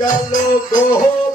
গেল গভীর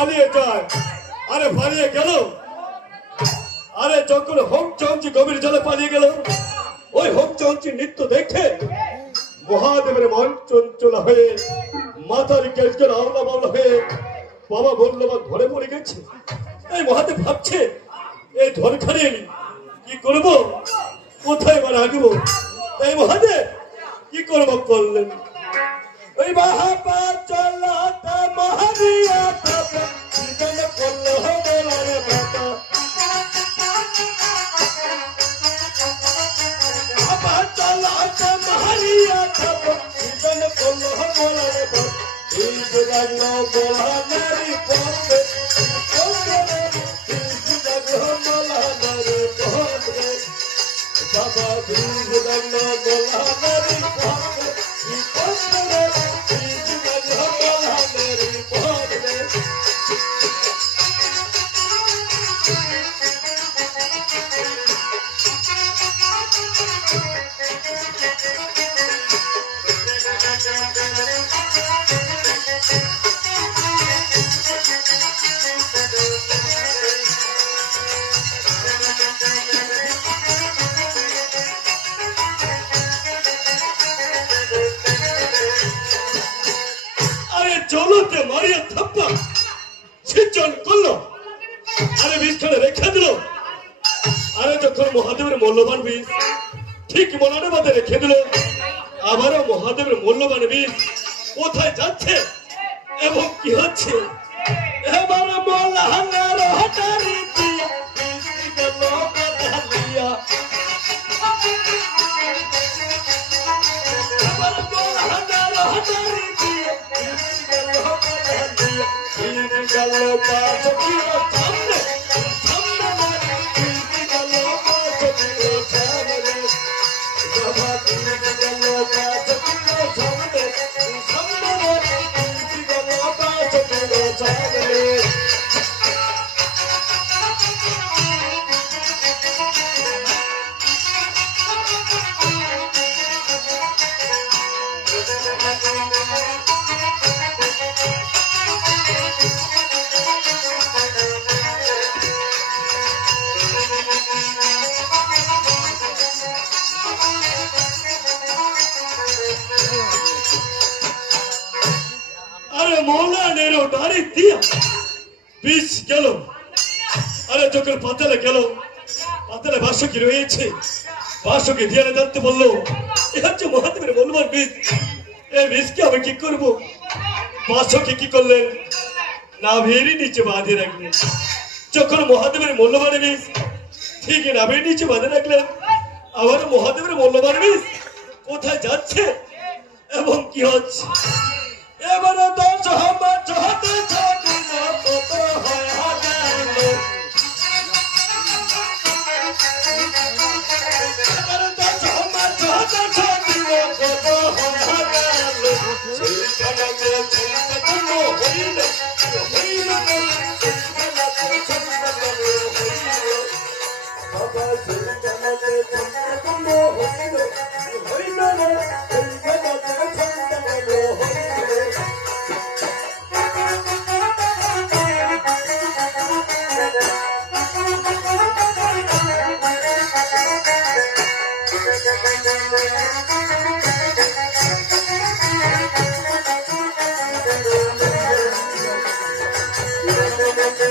পালিয়ে যায়। আরে পালিয়ে গেল। আরে যখন হোম চঞ্চি গভীর জলে পালিয়ে গেল, ওই হোম চঞ্চি নৃত্য দেখে মহাদেবের মন চঞ্চল হয়ে মাথার কেজকের আওলা বাউলা হয়ে বাবা বলল বা ঘরে পড়ে গেছে? এই মহাদেব ভাবছে এই ধরখানে কি করব? কোথায় এবার আঁকবো এই মহাদেব, কি করব করলেন ওই মহাপা চলাতা কথা এই জগানো বলানারি পথে বাবা চলোতে মারিয়া থাপ্পা সিঞ্চন করল। আরে বিষখানে রেখে দিল। আরে যখন মহাদেবের মূল্যবান বিষ ঠিক মনে মধ্যে রেখে দিল, আবারও মহাদেবের মূল্যবান বিষ কোথায় যাচ্ছে এবং কি হচ্ছে? এবার মল্লাহানের হটারি দিয়া দিয়া বিষ গেল আরে যখন পাতালে গেল পাতালে বাসকি রয়েছে। বাসকে জানতে বলল, এ হচ্ছে মহাদেবের মূল্যবান বীজ। এই বীজকে আমি কি করব? বাসকে কি করলেন? নিচে বাঁধে রাখলেন। যখন মহাদেবের মূল্যবান ঠিক নাভির নিচে বাঁধে রাখলেন, আবার মহাদেবের মূল্যবান বীজ কোথায় যাচ্ছে? এবং কি হচ্ছে? এবারে দশ হামা চহতে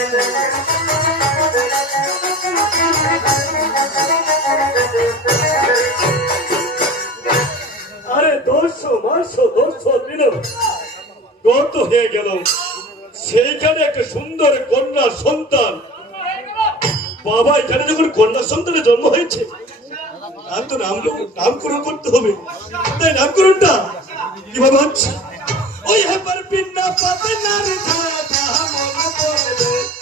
আরে দর্শো মারশো দর্শো দিল গত হয়ে গেল। সেইখানে একটা সুন্দর কন্যা সন্তান। বাবা, এখানে যখন কন্যা সন্তানের জন্ম হয়েছে আর তো নাম নামকরণ করতে হবে। তাই নামকরণটা কীভাবে হচ্ছে? ওই হ্যাপার পিন্ডা পাবে না রে ধারা মনে পড়বে।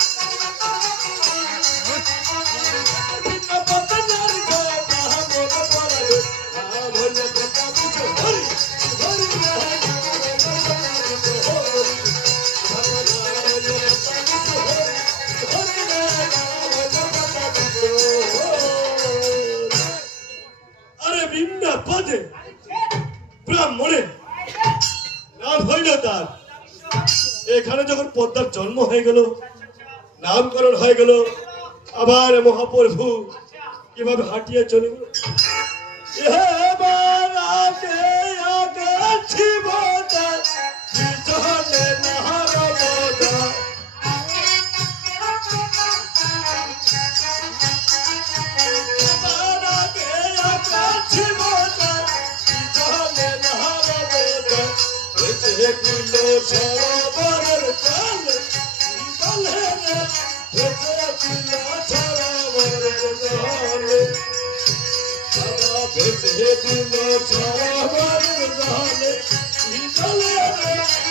তার এখানে যখন পদ্মার জন্ম হয়ে গেল, নামকরণ হয়ে গেল, আবার মহাপ্রভু কীভাবে হাঁটিয়ে চলে গেল Hit me, Lord, so I'm running the honey. He's a little